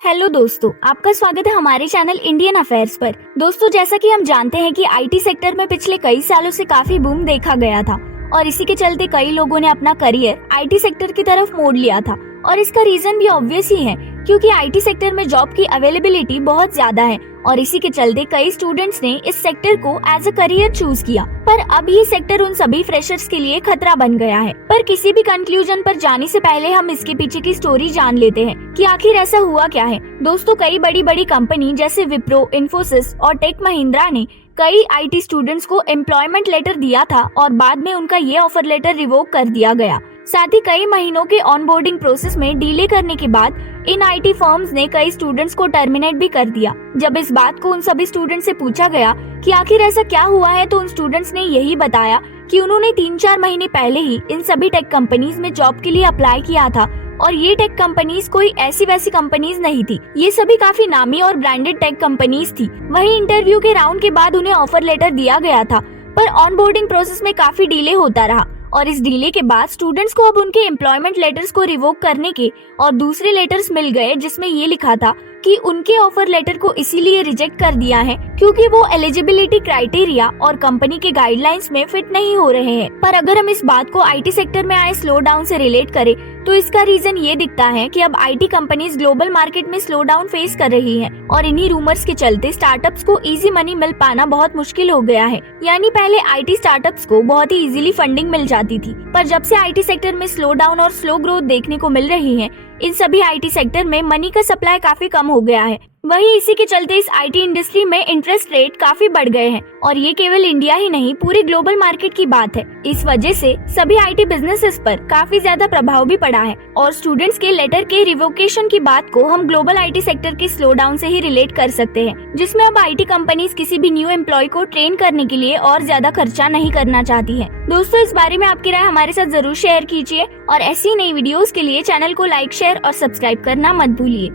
Hello दोस्तों, आपका स्वागत है हमारे चैनल इंडियन अफेयर्स पर। दोस्तों, जैसा कि हम जानते हैं कि आईटी सेक्टर में पिछले कई सालों से काफी बूम देखा गया था और इसी के चलते कई लोगों ने अपना करियर आईटी सेक्टर की तरफ मोड़ लिया था। और इसका रीजन भी ऑब्वियस ही है, क्योंकि आईटी सेक्टर में जॉब की अवेलेबिलिटी बहुत ज्यादा है और इसी के चलते कई स्टूडेंट्स ने इस सेक्टर को एज अ करियर चूज किया। पर अब ये सेक्टर उन सभी फ्रेशर्स के लिए खतरा बन गया है। पर किसी भी कंक्लूजन पर जाने से पहले हम इसके पीछे की स्टोरी जान लेते हैं कि आखिर ऐसा हुआ क्या है। दोस्तों, कई बड़ी बड़ी कंपनी जैसे विप्रो, इन्फोसिस और टेक महिंद्रा ने कई आईटी स्टूडेंट्स को एम्प्लॉयमेंट लेटर दिया था और बाद में उनका ये ऑफर लेटर रिवोक कर दिया गया। साथ ही कई महीनों के ऑनबोर्डिंग प्रोसेस में डिले करने के बाद इन आईटी फर्म्स ने कई स्टूडेंट्स को टर्मिनेट भी कर दिया। जब इस बात को उन सभी स्टूडेंट्स से पूछा गया कि आखिर ऐसा क्या हुआ है, तो उन स्टूडेंट्स ने यही बताया कि उन्होंने 3-4 महीने पहले ही इन सभी टेक कंपनीज में जॉब के लिए अप्लाई किया था और ये टेक कंपनीज कोई ऐसी वैसी कंपनीज नहीं थी, ये सभी काफी नामी और ब्रांडेड टेक कंपनीज थी। वहीं इंटरव्यू के राउंड के बाद उन्हें ऑफर लेटर दिया गया था, पर ऑनबोर्डिंग प्रोसेस में काफी डिले होता रहा और इस डिले के बाद स्टूडेंट्स को अब उनके एम्प्लॉयमेंट लेटर्स को रिवोक करने के और दूसरे लेटर्स मिल गए जिसमें ये लिखा था कि उनके ऑफर लेटर को इसीलिए रिजेक्ट कर दिया है क्योंकि वो एलिजिबिलिटी क्राइटेरिया और कंपनी के गाइडलाइंस में फिट नहीं हो रहे हैं। पर अगर हम इस बात को आईटी सेक्टर में आए स्लो डाउन से रिलेट करें तो इसका रीजन ये दिखता है कि अब आईटी कंपनीज ग्लोबल मार्केट में स्लो डाउन फेस कर रही है और इन्हीं रूमर्स के चलते स्टार्टअप्स को इजी मनी मिल पाना बहुत मुश्किल हो गया है। यानी पहले आईटी स्टार्टअप्स को बहुत ही इजीली फंडिंग मिल जाती थी, पर जब से आईटी सेक्टर में स्लो डाउन और स्लो ग्रोथ देखने को मिल रही है, इन सभी आईटी सेक्टर में मनी का सप्लाई काफी कम हो गया है। वहीं इसी के चलते इस आईटी इंडस्ट्री में इंटरेस्ट रेट काफी बढ़ गए हैं और ये केवल इंडिया ही नहीं, पूरे ग्लोबल मार्केट की बात है। इस वजह से सभी आईटी बिजनेसेस पर काफी ज्यादा प्रभाव भी पड़ा है और स्टूडेंट्स के लेटर के रिवोकेशन की बात को हम ग्लोबल आईटी सेक्टर के स्लो डाउन से ही रिलेट कर सकते हैं, जिसमें अब आईटी कंपनीज किसी भी न्यू एम्प्लॉय को ट्रेन करने के लिए और ज्यादा खर्चा नहीं करना चाहती है। दोस्तों, इस बारे में आपकी राय हमारे साथ जरूर शेयर कीजिए और ऐसी नई वीडियोस के लिए चैनल को लाइक, शेयर और सब्सक्राइब करना मत भूलिए।